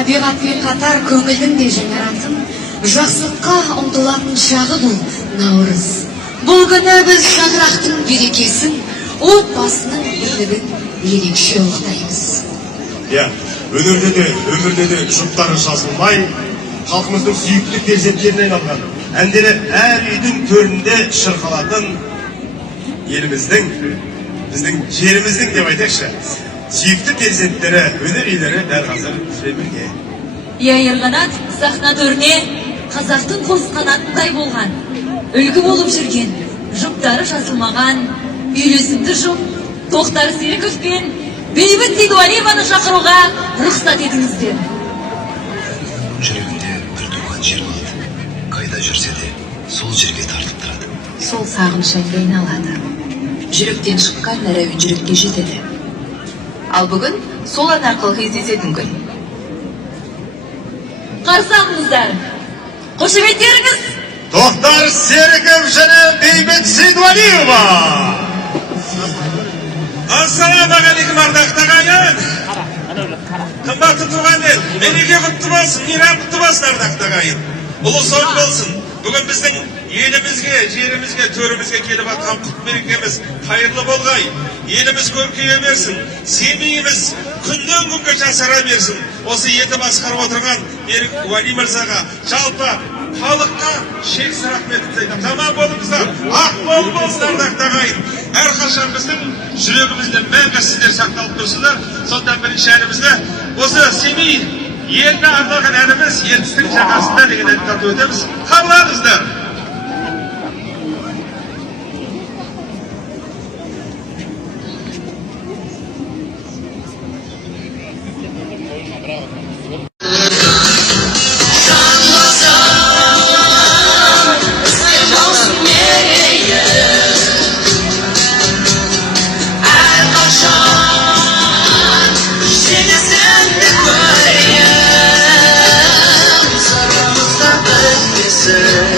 табиғатпен қатар көңілдің де жаңаратын, жақсылыққа ұмтылатын шағы бұл наурыз. Бұл күні біз шаңырақтың берекесін, отбасының бірлігін ерекше ұлықтаймыз. Өнерде де, өмірде де жұптары жазылмай, халқымыздың сүйікті перзенттеріне айналған, әндері әр үйдің төрінде шырқалатын еліміздің, біздің жеріміздің деп айтайықшы, сүйікті перзенттері, өнер иелері дәл қазір бізбен бірге. Ерқанат сахна төріне қазақтың қос қанатындай болған, үлгі болып жүрген, жұптары жазылмаған, үйлесімді жұп, Тоқтар Серіков пен Бейбіт Сейдуалиеваны шақыруға рұқсат етіңіздер. Жүрегінде бір туған жер болады. Қайда жүрсе де, сол жерге тартып тұрады. Сол сағыныш айналады. Жүректен шыққан нәрәуін жүрекке жетеді. Ал бүгін сол ән арқылы кездесетін күн. Қарсы алыңыздар. Қошеметтеріңіз. Тоқтар Серіков және Бейбіт Сейдуалиева. Ассалаумағалейкум ардақты ағайын. Қымбатты туған ел, мереке құтты болсын, мейрам құтты болсын ардақты ағайын. Ұлы соң болсын. Бүгін біздің елімізге, жерімізге, төрімізге келіп атқан құт мерекеміз қайырлы болғай. Еліміз көркейе берсін, семейіміз күннен күнге жасара берсін. Осы еті басқарып отырған Берік Уәли мырзаға, жалпы халыққа шексіз рахметімді айтамын. Тамам болыңыздар, ақ болыңыздар ардақты ағайын. Әрқашан біздің жүрегімізде мәңгі сіздер сақталып тұрсыздар. Сонда бірінші әнімізді осы Семей еліне арналған әніміз ертістің жағасында деген әнді тартып өтеміз. Қабыл алыңыздар. Say